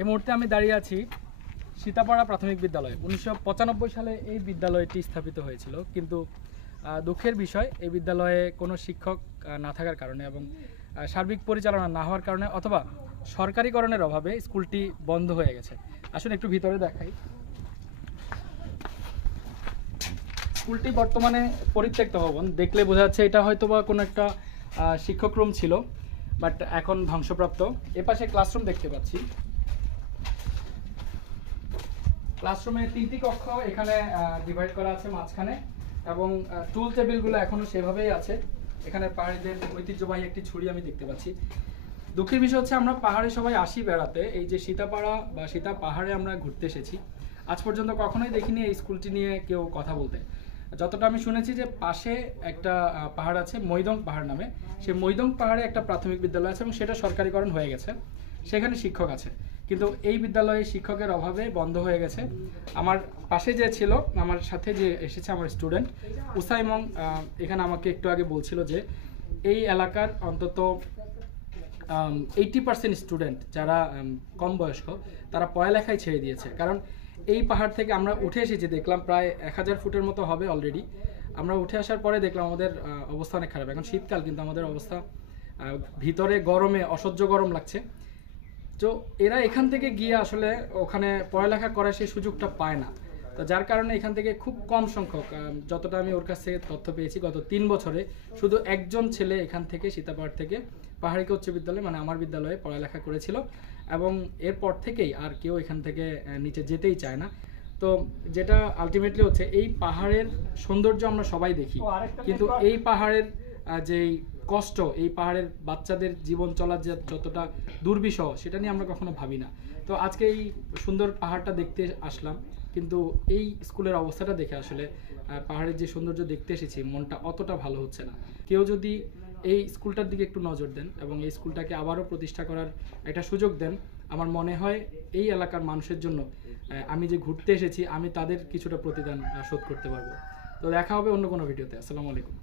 এই মুহূর্তে আমি দাঁড়িয়ে আছি সীতাপাড়া প্রাথমিক বিদ্যালয়ে। 1995 সালে এই বিদ্যালয়টি স্থাপিত হয়েছিল, কিন্তু দুঃখের বিষয় এই বিদ্যালয়ে কোনো শিক্ষক না থাকার কারণে এবং সার্বিক পরিচালনা না হওয়ার কারণে অথবা সরকারিকরণের অভাবে স্কুলটি বন্ধ হয়ে গেছে। আসুন একটু ভিতরে দেখাই। স্কুলটি বর্তমানে পরিত্যক্ত ভবন, দেখলে বোঝা যাচ্ছে এটা হয়তো বা কোনো একটা শিক্ষক রুম ছিল, বাট এখন ধ্বংসপ্রাপ্ত। এপাশে ক্লাসরুম দেখতে পাচ্ছি। ক্লাসরুমে 3টি কক্ষ এখানে ডিভাইড করা আছে মাঝখানে, এবং টুল টেবিলগুলো এখনো সেভাবেই আছে। এখানে পাহাড়িদের ঐতিহ্যবাহী একটি ছুরি আমি দেখতে পাচ্ছি। দুঃখের বিষয় হচ্ছে আমরা পাহাড়ে সবাই আসি বেড়াতে, এই যে সীতাপাড়া বা সীতা পাহাড়ে আমরা ঘুরতে এসেছি, আজ পর্যন্ত কখনোই দেখিনি এই স্কুলটি নিয়ে কেউ কথা বলতে। যতটা আমি শুনেছি যে পাশে একটা পাহাড় আছে মৈদং পাহাড় নামে, সেই মৈদং পাহাড়ে একটা প্রাথমিক বিদ্যালয় আছে এবং সেটা সরকারিকরণ হয়ে গেছে, সেখানে শিক্ষক আছে, কিন্তু এই বিদ্যালয়ে শিক্ষকের অভাবে বন্ধ হয়ে গেছে। আমার পাশে যে ছিল, আমার সাথে যে এসেছে আমার স্টুডেন্ট উসাইমং, এখানে আমাকে একটু আগে বলছিল যে এই এলাকার অন্তত 80% স্টুডেন্ট যারা কম বয়স্ক তারা পড়ালেখায় ছেড়ে দিয়েছে। কারণ এই পাহাড় থেকে আমরা উঠে এসেছি, দেখলাম প্রায় 1000 ফুটের মতো হবে অলরেডি। আমরা উঠে আসার পরে দেখলাম আমাদের অবস্থা অনেক খারাপ। এখন শীতকাল, কিন্তু আমাদের অবস্থা ভিতরে গরমে অসহ্য গরম লাগছে। তো এরা এখান থেকে গিয়ে আসলে ওখানে পড়ালেখা করার সেই সুযোগটা পায় না। তো যার কারণে এখান থেকে খুব কম সংখ্যক, যতটা আমি ওর কাছ থেকে তথ্য পেয়েছি, গত 3 বছরে শুধু একজন ছেলে এখান থেকে সীতাপাহাড় থেকে পাহাড়িকা উচ্চ বিদ্যালয় মানে আমার বিদ্যালয়ে পড়ালেখা করেছিল, এবং এরপর থেকেই আর কেউ এখান থেকে নিচে যেতেই চায় না। তো যেটা আলটিমেটলি হচ্ছে, এই পাহাড়ের সৌন্দর্য আমরা সবাই দেখি, কিন্তু এই পাহাড়ের যেই কষ্ট, এই পাহাড়ের বাচ্চাদের জীবন চলার যে যতটা দুর্বিষহ, সেটা নিয়ে আমরা কখনো ভাবি না। তো আজকে এই সুন্দর পাহাড়টা দেখতে আসলাম, কিন্তু এই স্কুলের অবস্থাটা দেখে আসলে পাহাড়ের যে সৌন্দর্য দেখতে এসেছি, মনটা অতটা ভালো হচ্ছে না। কেউ যদি এই স্কুলটার দিকে একটু নজর দেন এবং এই স্কুলটাকে আবারও প্রতিষ্ঠা করার একটা সুযোগ দেন, আমার মনে হয় এই এলাকার মানুষের জন্য আমি যে ঘুরতে এসেছি, আমি তাদের কিছুটা প্রতিদান শোধ করতে পারবো। তো দেখা হবে অন্য কোনো ভিডিওতে। আসসালামু আলাইকুম।